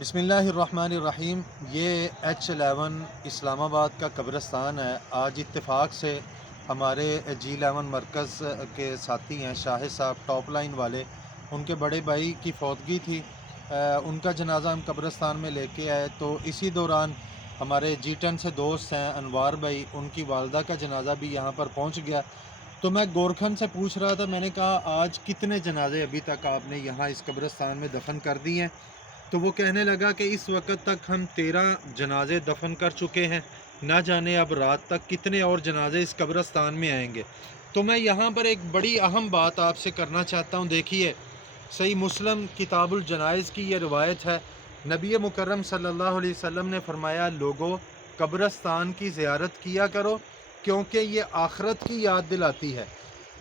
بسم اللہ الرحمن الرحیم۔ یہ H11 اسلام آباد کا قبرستان ہے۔ آج اتفاق سے ہمارے G11 مرکز کے ساتھی ہیں شاہد صاحب ٹاپ لائن والے، ان کے بڑے بھائی کی فوتگی تھی، ان کا جنازہ ہم قبرستان میں لے کے آئے۔ تو اسی دوران ہمارے G10 سے دوست ہیں انوار بھائی، ان کی والدہ کا جنازہ بھی یہاں پر پہنچ گیا۔ تو میں گورکھن سے پوچھ رہا تھا، میں نے کہا آج کتنے جنازے ابھی تک آپ نے یہاں اس قبرستان میں دفن کر دیے ہیں؟ تو وہ کہنے لگا کہ اس وقت تک ہم 13 جنازے دفن کر چکے ہیں، نہ جانے اب رات تک کتنے اور جنازے اس قبرستان میں آئیں گے۔ تو میں یہاں پر ایک بڑی اہم بات آپ سے کرنا چاہتا ہوں۔ دیکھیے، صحیح مسلم کتاب الجنائز کی یہ روایت ہے، نبی مکرم صلی اللہ علیہ وسلم نے فرمایا، لوگو قبرستان کی زیارت کیا کرو کیونکہ یہ آخرت کی یاد دلاتی ہے۔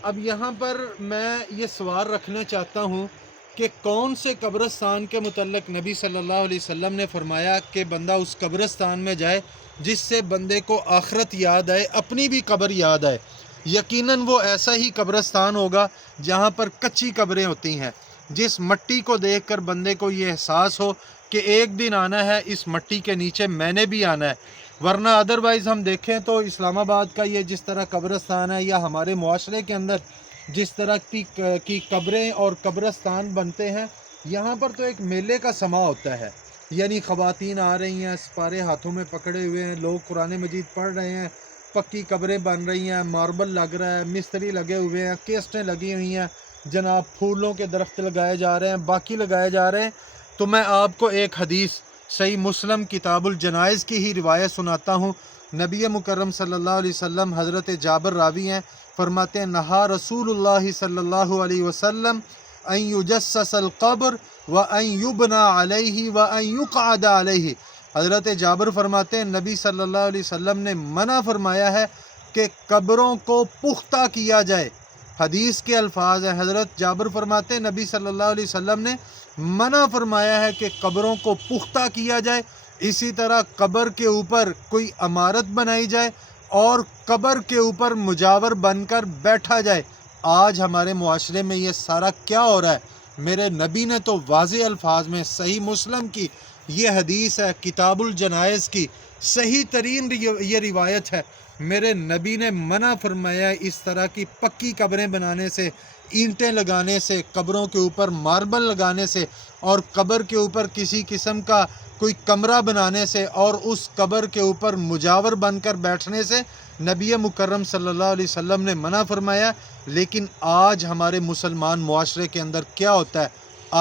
اب یہاں پر میں یہ سوال رکھنا چاہتا ہوں کہ کون سے قبرستان کے متعلق نبی صلی اللہ علیہ وسلم نے فرمایا کہ بندہ اس قبرستان میں جائے جس سے بندے کو آخرت یاد آئے، اپنی بھی قبر یاد آئے۔ یقیناً وہ ایسا ہی قبرستان ہوگا جہاں پر کچی قبریں ہوتی ہیں، جس مٹی کو دیکھ کر بندے کو یہ احساس ہو کہ ایک دن آنا ہے، اس مٹی کے نیچے میں نے بھی آنا ہے۔ ورنہ ادروائز ہم دیکھیں تو اسلام آباد کا یہ جس طرح قبرستان ہے، یا ہمارے معاشرے کے اندر جس طرح کی قبریں اور قبرستان بنتے ہیں، یہاں پر تو ایک میلے کا سما ہوتا ہے۔ یعنی خواتین آ رہی ہیں، سپارے ہاتھوں میں پکڑے ہوئے ہیں، لوگ قرآن مجید پڑھ رہے ہیں، پکی قبریں بن رہی ہیں، ماربل لگ رہا ہے، مستری لگے ہوئے ہیں، کیسٹیں لگی ہوئی ہیں، جناب پھولوں کے درخت لگائے جا رہے ہیں، باقی لگائے جا رہے ہیں۔ تو میں آپ کو ایک حدیث صحیح مسلم کتاب الجنائز کی ہی روایت سناتا ہوں۔ نبی مکرم صلی اللہ علیہ وسلم، حضرت جابر راوی ہیں، فرماتے ہیں، نہا رسول اللہ صلی اللہ علیہ وسلم ان یجسس القبر وان یبنى علیہ وان یقعد علیہ۔ حضرت جابر فرماتے ہیں، نبی صلی اللہ علیہ وسلم نے منع فرمایا ہے کہ قبروں کو پختہ کیا جائے۔ حدیث کے الفاظ ہیں، حضرت جابر فرماتے ہیں نبی صلی اللہ علیہ وسلم نے منع فرمایا ہے کہ قبروں کو پختہ کیا جائے، اسی طرح قبر کے اوپر کوئی عمارت بنائی جائے اور قبر کے اوپر مجاور بن کر بیٹھا جائے۔ آج ہمارے معاشرے میں یہ سارا کیا ہو رہا ہے؟ میرے نبی نے تو واضح الفاظ میں، صحیح مسلم کی یہ حدیث ہے، کتاب الجنائز کی صحیح ترین یہ روایت ہے، میرے نبی نے منع فرمایا اس طرح کی پکی قبریں بنانے سے، اینٹیں لگانے سے، قبروں کے اوپر ماربل لگانے سے، اور قبر کے اوپر کسی قسم کا کوئی کمرہ بنانے سے اور اس قبر کے اوپر مجاور بن کر بیٹھنے سے نبی مکرم صلی اللہ علیہ وسلم نے منع فرمایا۔ لیکن آج ہمارے مسلمان معاشرے کے اندر کیا ہوتا ہے؟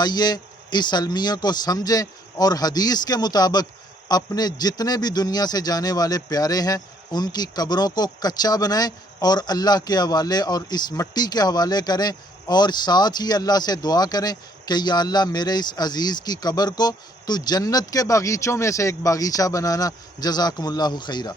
آئیے اس المیہ کو سمجھیں اور حدیث کے مطابق اپنے جتنے بھی دنیا سے جانے والے پیارے ہیں ان کی قبروں کو کچا بنائیں اور اللہ کے حوالے اور اس مٹی کے حوالے کریں، اور ساتھ ہی اللہ سے دعا کریں کہ یا اللہ میرے اس عزیز کی قبر کو تو جنت کے باغیچوں میں سے ایک باغیچہ بنانا۔ جزاکم اللہ خیرہ۔